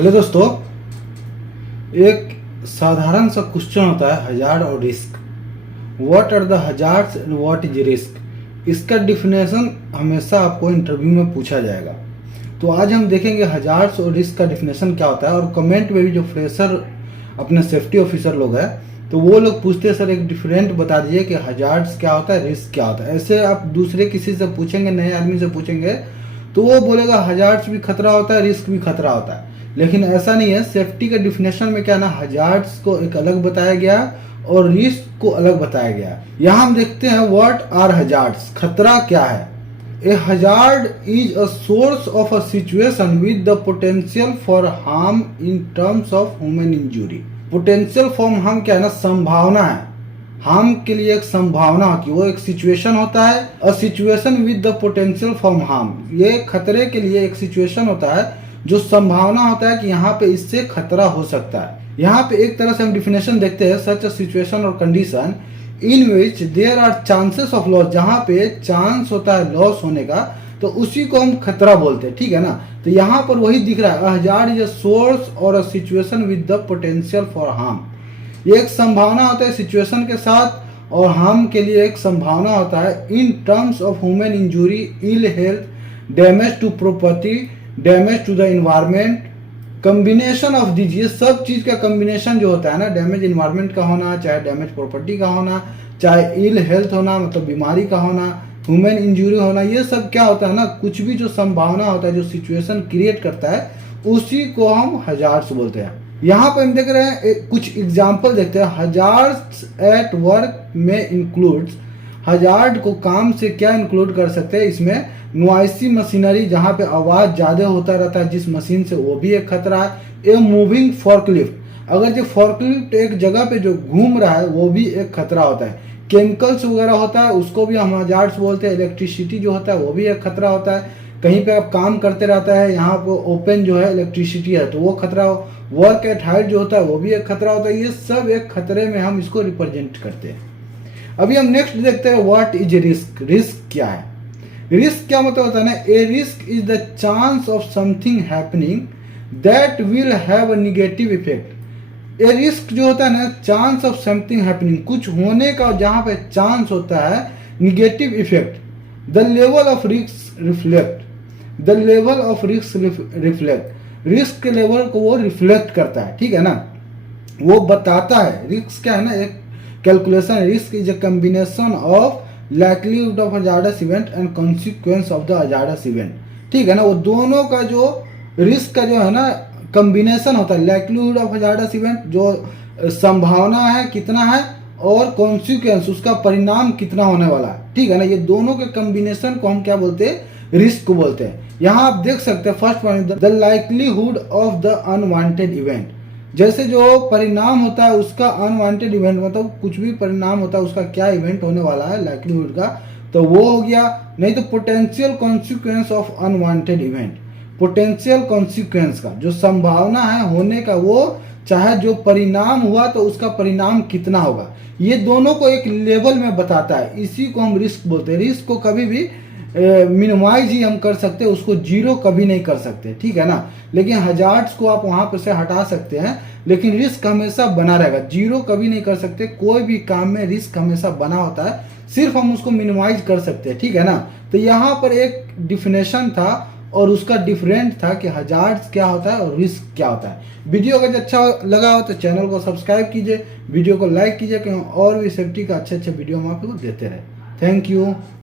Hello दोस्तों, एक साधारण सा क्वेश्चन होता है हजार्ड और risk. What are the hazards and what is risk. इसका डिफिनेशन हमेशा आपको इंटरव्यू में पूछा जाएगा। तो आज हम देखेंगे हजार्ड्स और रिस्क का डिफिनेशन क्या होता है। और कमेंट में भी जो फ्रेशर अपने सेफ्टी ऑफिसर लोग हैं तो वो लोग पूछते हैं सर एक डिफरेंट बता दीजिए कि हजार्ड्स क्या होता है, रिस्क क्या होता है। ऐसे आप दूसरे किसी से पूछेंगे, नए आदमी से पूछेंगे तो वो बोलेगा हजार्ड्स भी खतरा होता है, रिस्क भी खतरा होता है। लेकिन ऐसा नहीं है। सेफ्टी के डिफिनेशन में क्या ना, हजार्ड्स को एक अलग बताया गया और रिस्क को अलग बताया गया। यहाँ हम देखते हैं व्हाट आर हजार्ड्स। खतरा क्या है? A hazard is a source of a situation with the potential for harm in terms of human injury. Potential for harm क्या है ना, संभावना है। हार्म के लिए एक संभावना की वो एक सिचुएशन होता है। अ situation with the potential for harm, ये खतरे के लिए एक सिचुएशन होता है जो संभावना होता है कि यहाँ पे इससे खतरा हो सकता है। यहाँ पे एक तरह से हम डिफिनेशन देखते हैं, सच अ सिचुएशन और condition in which there are chances of loss. जहाँ पे चांस होता है लॉस होने का तो उसी को हम खतरा बोलते हैं, ठीक है ना। तो यहाँ पर वही दिख रहा है, हजार्ड इज अ सोर्स और अ situation with the potential for harm. ये एक संभावना होता है सिचुएशन के साथ और हार्म के लिए एक संभावना होता है in terms of human injury, ill health, damage to property, damage to the environment, combination of these. ये सब चीज का कम्बिनेशन जो होता है ना, डैमेज इन्वायरमेंट का होना, चाहे डैमेज प्रॉपर्टी का होना, चाहे इल हेल्थ होना मतलब बीमारी का होना, ह्यूमन इंजुरी होना, ये सब क्या होता है ना, कुछ भी जो संभावना होता है जो सिचुएशन क्रिएट करता है उसी को हम हजार्ड्स बोलते हैं। यहाँ पर हम देख रहे हैं कुछ एग्जाम्पल देखते हैं। हजार्ड्स एट वर्क में इंक्लूड्स। हजार्ड को काम से क्या इंक्लूड कर सकते हैं इसमें? नॉइसी मशीनरी, जहाँ पे आवाज ज्यादा होता रहता है जिस मशीन से, वो भी एक खतरा है। ए मूविंग फोर्कलिफ्ट, अगर जो फोर्कलिफ्ट एक जगह पे जो घूम रहा है वो भी एक खतरा होता है। केमिकल्स वगैरह होता है उसको भी हम हजार्ड्स बोलते हैं। इलेक्ट्रिसिटी जो होता है वो भी एक खतरा होता है। कहीं पे आप काम करते रहता है, यहाँ पे ओपन जो है इलेक्ट्रिसिटी है तो वो खतरा हो। वर्क एट हाइट जो होता है वो भी एक खतरा होता है। ये सब एक खतरे में हम इसको रिप्रेजेंट करते हैं। अभी हम नेक्स्ट देखते हैं व्हाट इज रिस्क। रिस्क क्या है? रिस्क क्या मतलब होता है ना, a risk is the chance of something happening that will have a negative effect. A risk जो होता है ना, चांस ऑफ समथिंग हैपनिंग, कुछ होने का जहां पे चांस होता है, negative effect. The level of risk reflect, the level of risk reflect, risk के लेवल को वो रिफ्लेक्ट करता है, ठीक है ना, वो बताता है। रिस्क क्या है ना, एक calculation. Risk is a combination of likelihood of hazardous event and consequence of the hazardous event, ठीक है ना। वो दोनों का जो रिस्क का जो है ना कॉम्बिनेशन होता है। लाइक्लीहुड ऑफ हजार्डस इवेंट जो संभावना है कितना है, और कॉन्सिक्वेंस उसका परिणाम कितना होने वाला है, ठीक है ना। ये दोनों के कॉम्बिनेशन को हम क्या बोलते हैं? रिस्क को बोलते हैं। यहाँ आप देख सकते हैं first point, the likelihood of the unwanted event. जैसे जो परिणाम होता है उसका, अनवांटेड इवेंट मतलब कुछ भी परिणाम होता है उसका क्या इवेंट होने वाला है लाइक्लीहुड का, तो वो हो गया। नहीं तो potential consequence of unwanted event, potential consequence का जो संभावना है होने का, वो चाहे जो परिणाम हुआ तो उसका परिणाम कितना होगा, ये दोनों को एक लेवल में बताता है। इसी को हम रिस्क बोलते हैं। रिस्क को कभी भी मिनिमाइज ही हम कर सकते हैं, उसको जीरो कभी नहीं कर सकते, ठीक है ना। लेकिन हजार्ड्स को आप वहां पर से हटा सकते हैं, लेकिन रिस्क हमेशा बना रहेगा। जीरो कभी नहीं कर सकते। कोई भी काम में रिस्क हमेशा बना होता है, सिर्फ हम उसको मिनिमाइज कर सकते हैं, ठीक है ना। तो यहाँ पर एक डिफिनेशन था और उसका डिफरेंट था कि हजार्ड्स क्या होता है और रिस्क क्या होता है। वीडियो अगर अच्छा लगा हो तो चैनल को सब्सक्राइब कीजिए, वीडियो को लाइक कीजिए, और भी सेफ्टी का अच्छे अच्छे वीडियो हम आपको देते रहे। Thank you.